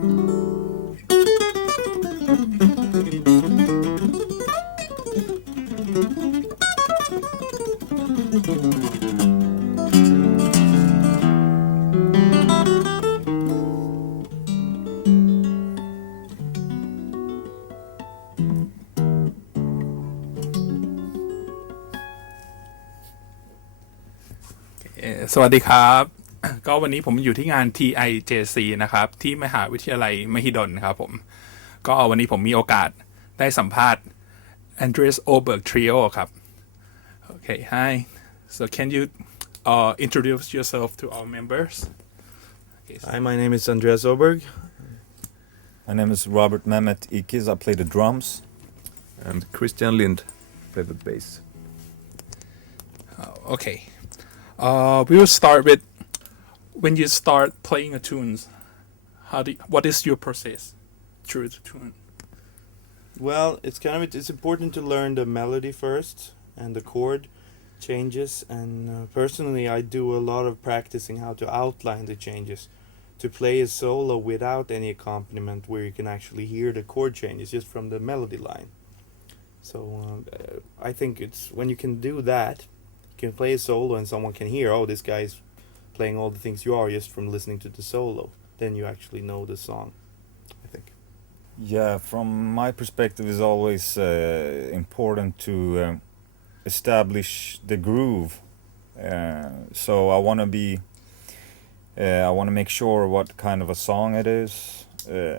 สวัสดีครับก็วันนี้ผมอยู่ที่งาน TIJC นะครับที่มหาวิทยาลัยมหิดลครับผมก็วันนี้ผมมีโอกาสได้สัมภาษณ์ Andreas Oberg Trio ครับ Okay, hi. So can you introduce yourself to our members? Okay, so. Hi, my name is Andreas Oberg. My name is Robert Mehmet Ikiz. I play the drums. And Christian Lind, play the bass. Okay.We will start with when you start playing a tune. What is your process through the tune? Well, it's important to learn the melody first and the chord changes. And personally, I do a lot of practicing how to outline the changes, to play a solo without any accompaniment, where you can actually hear the chord changes just from the melody line. So I think it's when you can do that.Can play a solo and someone can hear, oh, this guy's playing all the things you are just from listening to the solo. Then you actually know the song, I think. Yeah, from my perspective, it's always important to establish the groove. So I want to make sure what kind of a song it is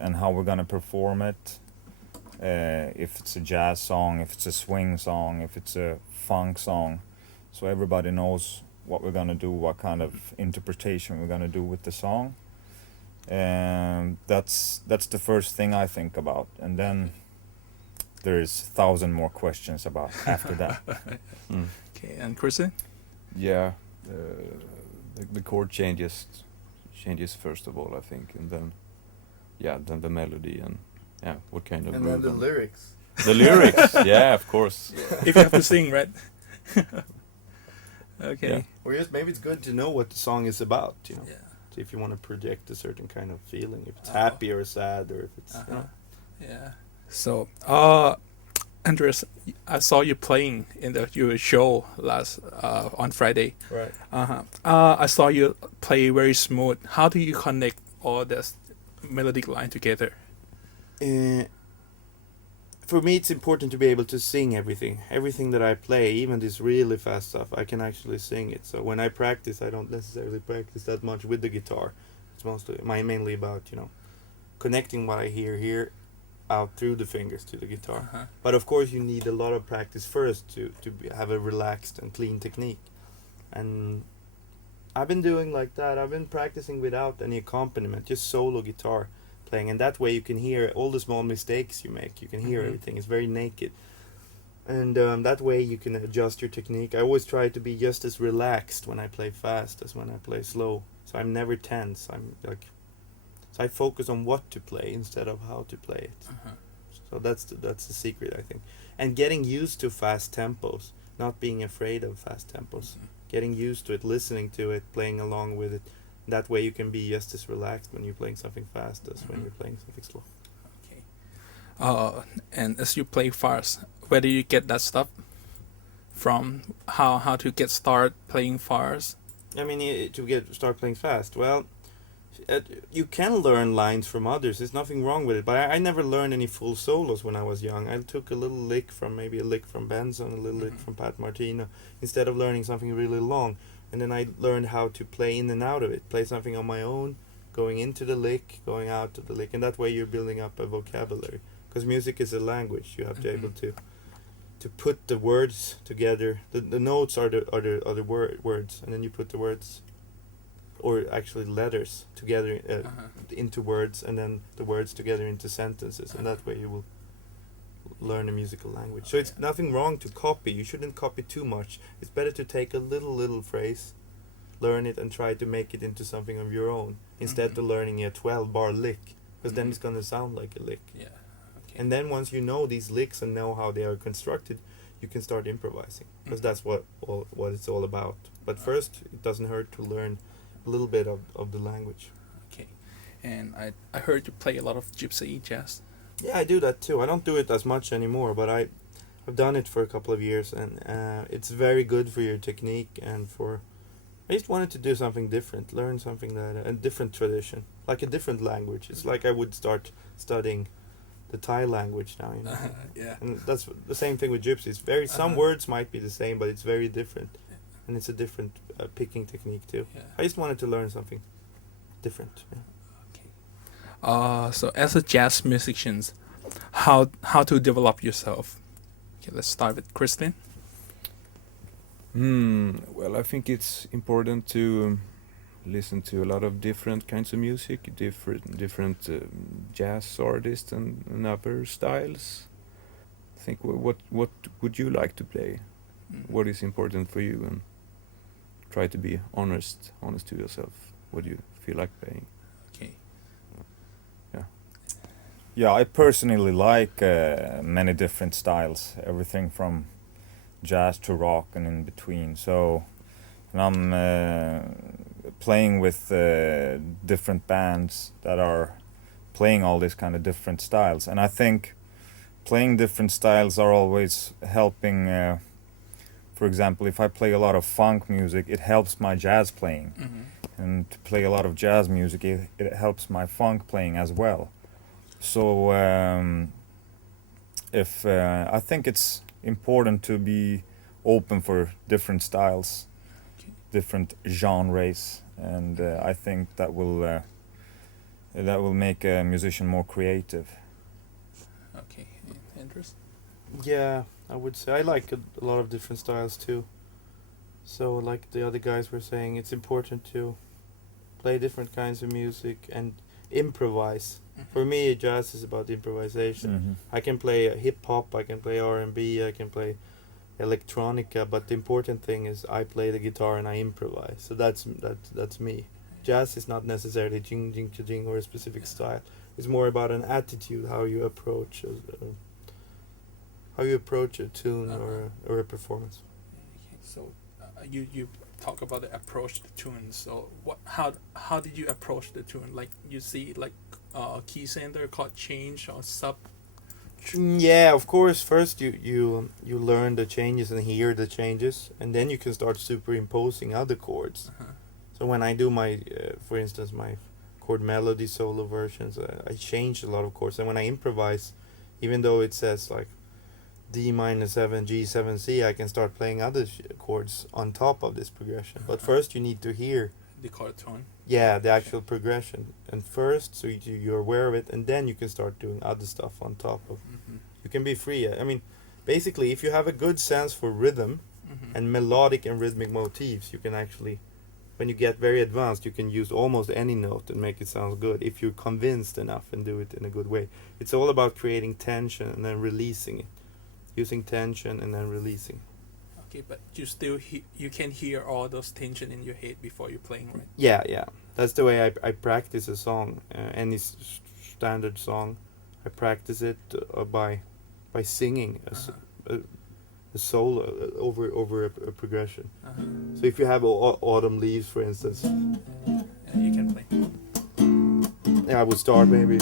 and how we're going to perform it. If it's a jazz song, if it's a swing song, if it's a funk song.So everybody knows what we're going to do, what kind of interpretation we're going to do with the song. And that's the first thing I think about. And then there is 1,000 more questions about after that. Okay, and Chrissy? Yeah, the chord changes first of all, I think. And then the melody and what kind of and then the lyrics. The lyrics, yeah, of course. If you have to sing, right? Okay. Yeah. Or just maybe it's good to know what the song is about, you know. Yeah. So if you want to project a certain kind of feeling, if it's happy or sad, or if it's you know. Yeah. So, Andreas, I saw you playing in your show on Friday. Right. I saw you play very smooth. How do you connect all this melodic line together? For me, it's important to be able to sing everything that I play, even this really fast stuff. I can actually sing it. So when I practice, I don't necessarily practice that much with the guitar. It's mainly about connecting what I hear here out through the fingers to the guitar. But of course, you need a lot of practice first to have a relaxed and clean technique. And I've been doing like that. I've been practicing without any accompaniment, just solo guitar.Playing, and that way you can hear all the small mistakes you make. You can hear everything. It's very naked, and that way you can adjust your technique. I always try to be just as relaxed when I play fast as when I play slow. So I'm never tense. So I focus on what to play instead of how to play it. So that's the secret, I think. And getting used to fast tempos, not being afraid of fast tempos. Getting used to it, listening to it, playing along with it.That way you can be just as relaxed when you're playing something fast as when you're playing something slow. Okay. And as you play fast, where do you get that stuff from? How to get started playing fast? I mean, to start playing fast. Well, you can learn lines from others. There's nothing wrong with it. But I never learned any full solos when I was young. I took a little lick from Benson, a little lick from Pat Martino, instead of learning something really long.And then I learned how to play in and out of it. Play something on my own, going into the lick, going out to the lick. And that way you're building up a vocabulary. Because music is a language. You have to be able to put the words together. The notes are the words. And then you put the words, or actually letters, together into words. And then the words together into sentences. And that way you will learn a musical language. So it's nothing wrong to copy. You shouldn't copy too much. It's better to take a little phrase, learn it, and try to make it into something of your own, instead of learning a 12-bar lick, because then it's going to sound like a lick. Yeah. Okay. And then once you know these licks and know how they are constructed, you can start improvising, because that's what it's all about. But first, it doesn't hurt to learn a little bit of the language. Okay. And I heard you play a lot of gypsy jazz. Yeah, I do that too. I don't do it as much anymore, but I've done it for a couple of years, and it's very good for your technique and for. I just wanted to do something different, learn something that a different tradition, like a different language. It's like I would start studying the Thai language now, you know. Yeah. And that's the same thing with gypsies. Some words might be the same, but it's very different, and it's a different picking technique too. Yeah. I just wanted to learn something different. Yeah. So as a jazz musician, how to develop yourself? Okay, let's start with Kristin. Well, I think it's important to listen to a lot of different kinds of music, different jazz artists and other styles. I think what would you like to play? What is important for you, and try to be honest to yourself. What do you feel like playing? Okay. Yeah, I personally like many different styles, everything from jazz to rock and in between. So when I'm playing with different bands that are playing all these kind of different styles, and I think playing different styles are always helping. For example, if I play a lot of funk music, it helps my jazz playing, and to play a lot of jazz music, it helps my funk playing as well. So I think it's important to be open for different styles, different genres, and I think that will make a musician more creative. Okay, Andreas. Yeah, I would say I like a lot of different styles too. So like the other guys were saying, it's important to play different kinds of music and improvise. For me, jazz is about improvisation. I can play hip hop, I can play R&B, I can play electronica, but the important thing is I play the guitar and I improvise. So that's me. Jazz is not necessarily jing jing cha jing or a specific style. It's more about an attitude, how you approach a tune or a performance. Okay, so you talk about the approach to the tune. So how did you approach the tune? Like you see like key center, chord change, or sub. Yeah, of course. First, you learn the changes and hear the changes, and then you can start superimposing other chords. So when I do my, for instance, my chord melody solo versions, I change a lot of chords, and when I improvise, even though it says like D minus 7, G 7, C, I can start playing other chords on top of this progression. But first, you need to hear the chord tone. Yeah, the actual progression. And first, so you're aware of it, and then you can start doing other stuff on top of. You can be free. I mean, basically, if you have a good sense for rhythm and melodic and rhythmic motifs, you can actually, when you get very advanced, you can use almost any note and make it sound good if you're convinced enough and do it in a good way. It's all about creating tension and then releasing it. Using tension and then releasing. Okay, but you still you can hear all those tension in your head before you're playing, right? Yeah. That's the way I practice a song. Any standard song, I practice it by singing a solo over a progression. So if you have autumn leaves, for instance, you can play. Yeah, I would start maybe.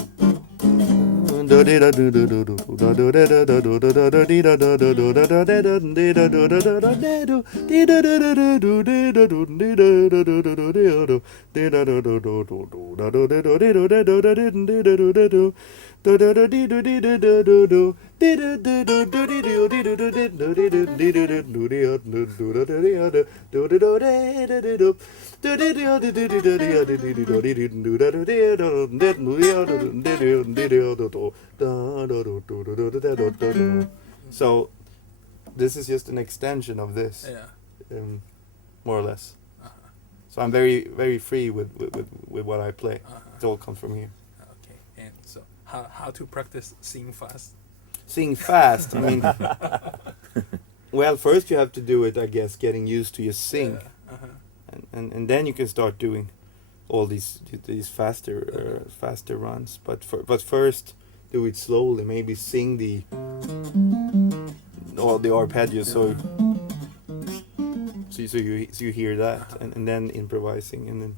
So this is just an extension of this, more or less. So I'm very, very free with what I play. It all comes from here. Okay, and so how to practice sing fast? Sing fast. I mean, well, first you have to do it, I guess, getting used to your sing, and then you can start doing all these faster runs. But first, do it slowly. Maybe sing all the arpeggios, so you hear that, and then improvising, and then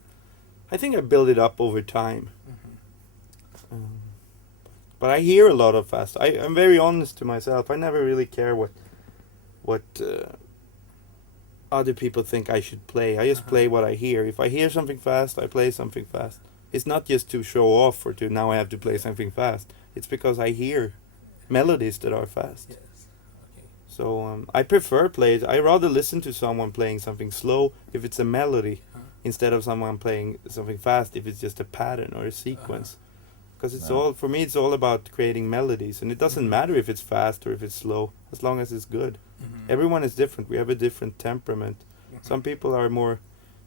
I think I build it up over time. But I hear a lot of fast. I'm very honest to myself. I never really care what other people think I should play. I just play what I hear. If I hear something fast, I play something fast. It's not just to show off or to now I have to play something fast. It's because I hear melodies that are fast. Yes. Okay. So I prefer plays. I rather listen to someone playing something slow if it's a melody instead of someone playing something fast if it's just a pattern or a sequence. Because it's all, for me, it's all about creating melodies, and it doesn't matter if it's fast or if it's slow, as long as it's good. Everyone is different. We have a different temperament. Some people are more.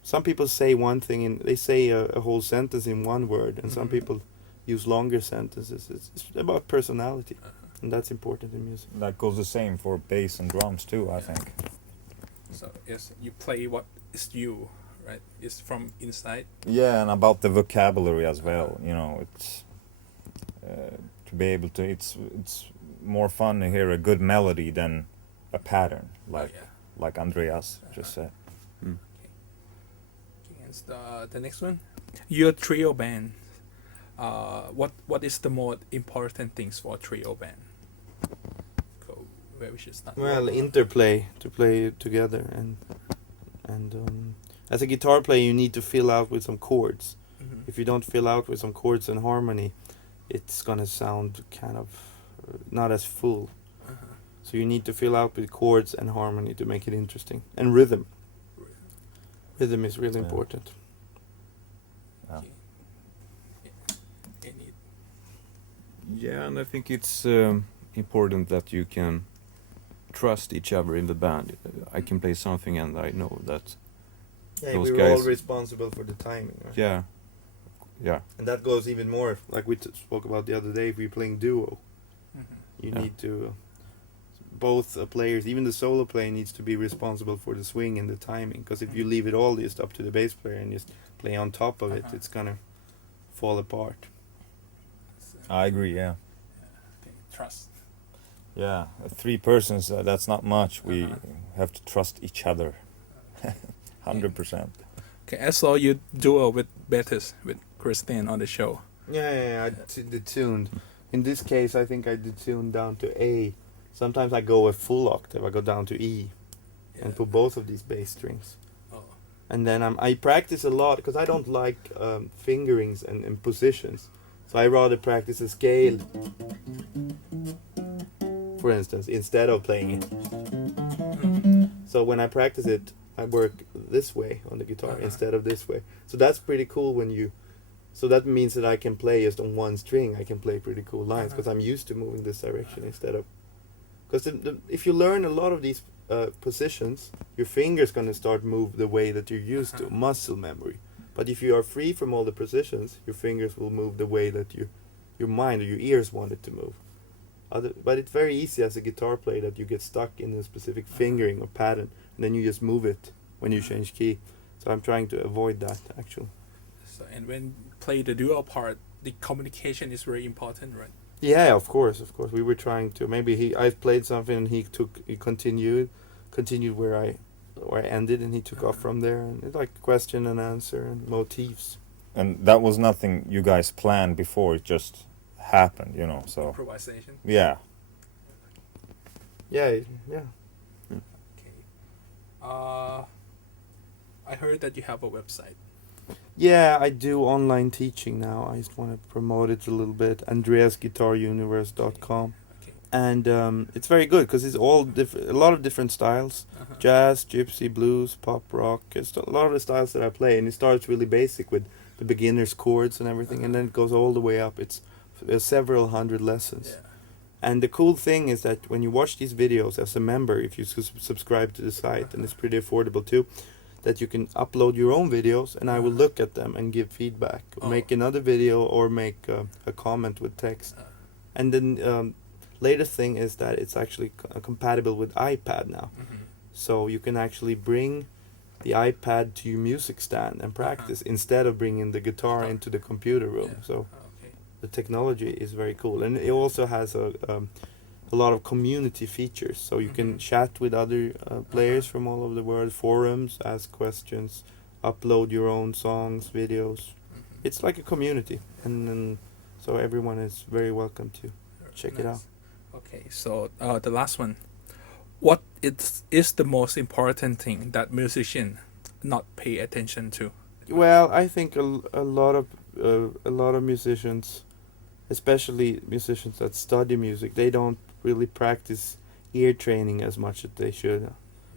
Some people say one thing and they say a whole sentence in one word, and some people use longer sentences. It's about personality, and that's important in music. That goes the same for bass and drums too, I think. So yes, you play what is you, right? It's from inside. Yeah, and about the vocabulary as well. You know, it's to be able to. It's more fun to hear a good melody than a pattern, like Andreas just said. Okay, and the next one, your trio band. What is the most important things for a trio band? Go where we should start. Well, interplay, to play together, and as a guitar player, you need to fill out with some chords. If you don't fill out with some chords and harmony, it's gonna sound kind of not as full. So you need to fill out with chords and harmony to make it interesting, and rhythm. Rhythm is really important. Okay. Yeah, and I think it's important that you can trust each other in the band. I can play something and I know that those we're all guys- responsible for the timing, right? yeah, And that goes even more, like we spoke about the other day, if we're playing duo. You Yeah. need to, both players, even the solo player needs to be responsible for the swing and the timing. Because if you leave it all just up to the bass player and just play on top of it, it's gonna fall apart. I agree. Yeah. Trust. Yeah, 3 persons. That's not much. We have to trust each other. 100%. Okay, I saw you duo with Betis with Christine on the show. Yeah, I detuned. In this case, I think I detuned down to A. Sometimes I go a full octave. I go down to E, and put both of these bass strings. Oh. And then I practice a lot because I don't like fingerings and positions. So I rather practice a scale, for instance, instead of playing it. So when I practice it, I work this way on the guitar instead of this way. So that's pretty cool when you. So that means that I can play just on one string. I can play pretty cool lines because I'm used to moving this direction instead of. Because if you learn a lot of these positions, your finger's gonna start move the way that you're used to, muscle memory. But if you are free from all the positions, your fingers will move the way that your mind or your ears want it to move. But it's very easy as a guitar player that you get stuck in a specific fingering or pattern, and then you just move it when you change key. So I'm trying to avoid that actually. So and when you play the duo part, the communication is very important, right? Yeah, of course. We were trying to. Maybe I played something and he continued where I ended, and he took off from there, and it's like question and answer and motifs. And that was nothing you guys planned before. It just happened, you know. So Improvisation. yeah. Yeah. Okay. I heard that you have a website. Yeah, I do online teaching now. I just want to promote it a little bit. AndreasGuitarUniverse.com. Okay. And it's very good because it's all a lot of different styles. Jazz, gypsy, blues, pop, rock. It's a lot of the styles that I play, and it starts really basic with the beginner's chords and everything, and then it goes all the way up. It's several hundred lessons. Yeah. And the cool thing is that when you watch these videos as a member, if you subscribe to the site, and it's pretty affordable too, that you can upload your own videos, and I will look at them and give feedback, or make another video, or make a comment with text. And then latest thing is that it's actually compatible with iPad now. So you can actually bring the iPad to your music stand and practice instead of bringing the guitar into the computer room. Yeah. So Okay. the technology is very cool, and it also has a lot of community features. So you can chat with other players from all over the world, forums, ask questions, upload your own songs, videos. It's like a community, and So everyone is very welcome to check it out. Okay, so the last one. What is the most important thing that musician not pay attention to? Well, I think a lot of musicians, especially musicians that study music, they don't really practice ear training as much as they should.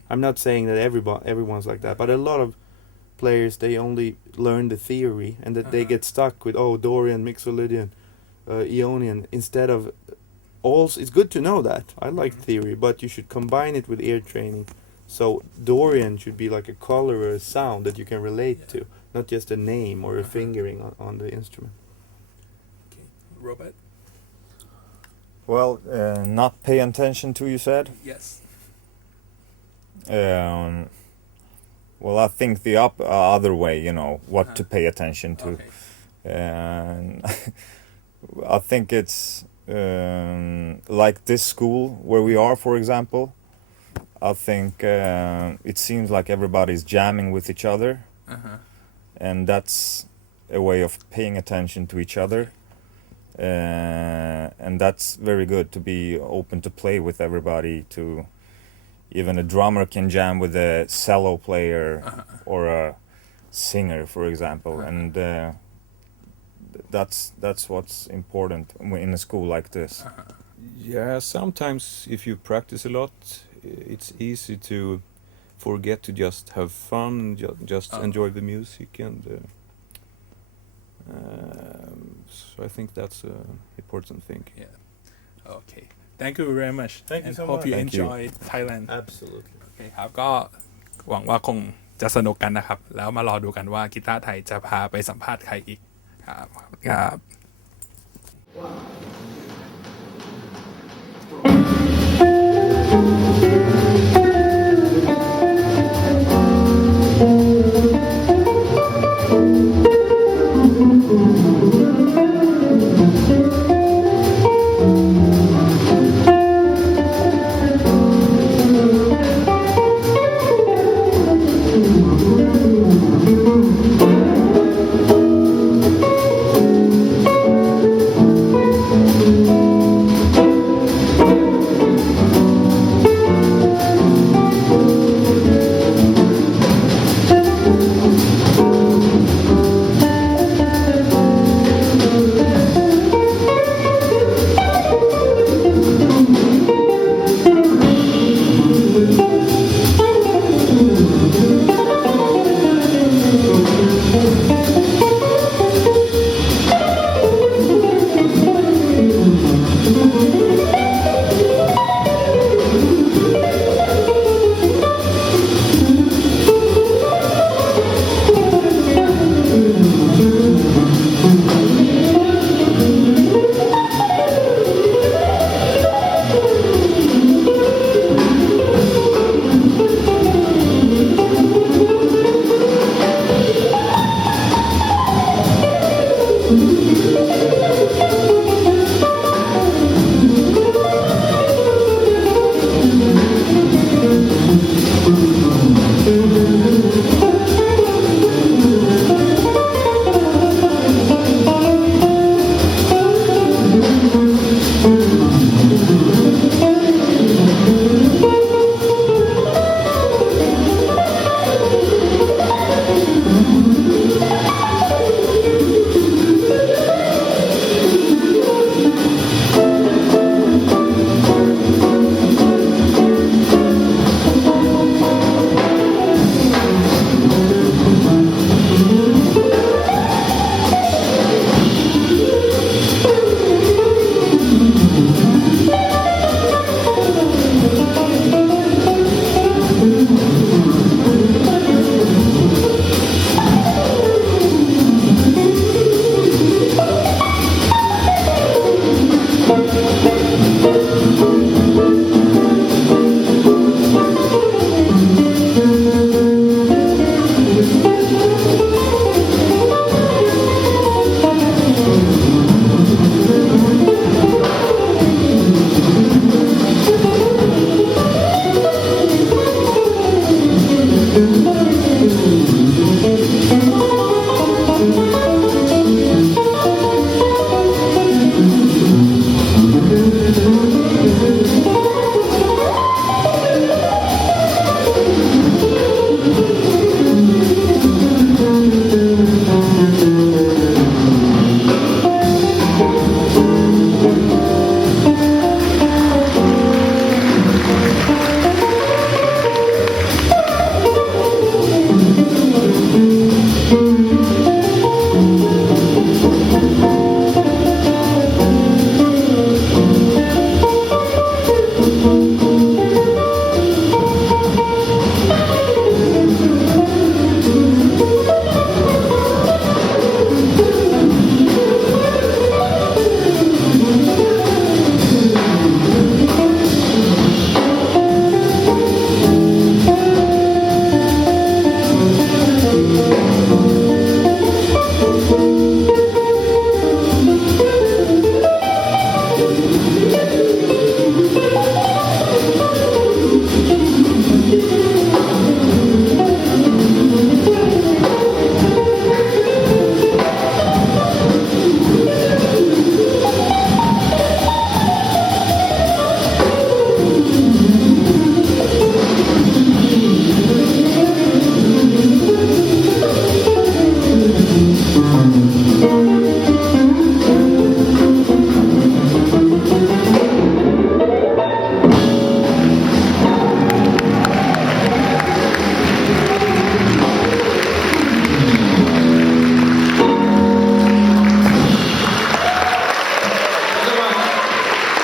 I'm not saying that everyone's like that, but a lot of players, they only learn the theory and that they get stuck with Dorian, Mixolydian, Ionian instead of also. It's good to know that. I like theory, but you should combine it with ear training. So Dorian should be like a color or a sound that you can relate to, not just a name or a fingering on the instrument. Okay, Robert. Well, not pay attention to, you said? Yes. Well, I think the other way, what to pay attention to. Okay. I think it's like this school where we are, for example. I think it seems like everybody's jamming with each other, and that's a way of paying attention to each other. And that's very good, to be open to play with everybody. To even a drummer can jam with a cello player or a singer, for example, and that's what's important in a school like this. Yeah, sometimes if you practice a lot, it's easy to forget to just have fun and just enjoy the music, and so I think that's an important thing. Yeah. Okay. Thank you very much. Thank you and so hope much. you Thank you. enjoy Thailand. Absolutely. โอเคครับก็หวังว่าคงจะสนุกกันนะครับ แล้วมารอดูกันว่ากีตาร์ไทยจะพาไปสัมภาษณ์ใครอีกครับ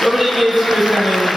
Everybody gives Christian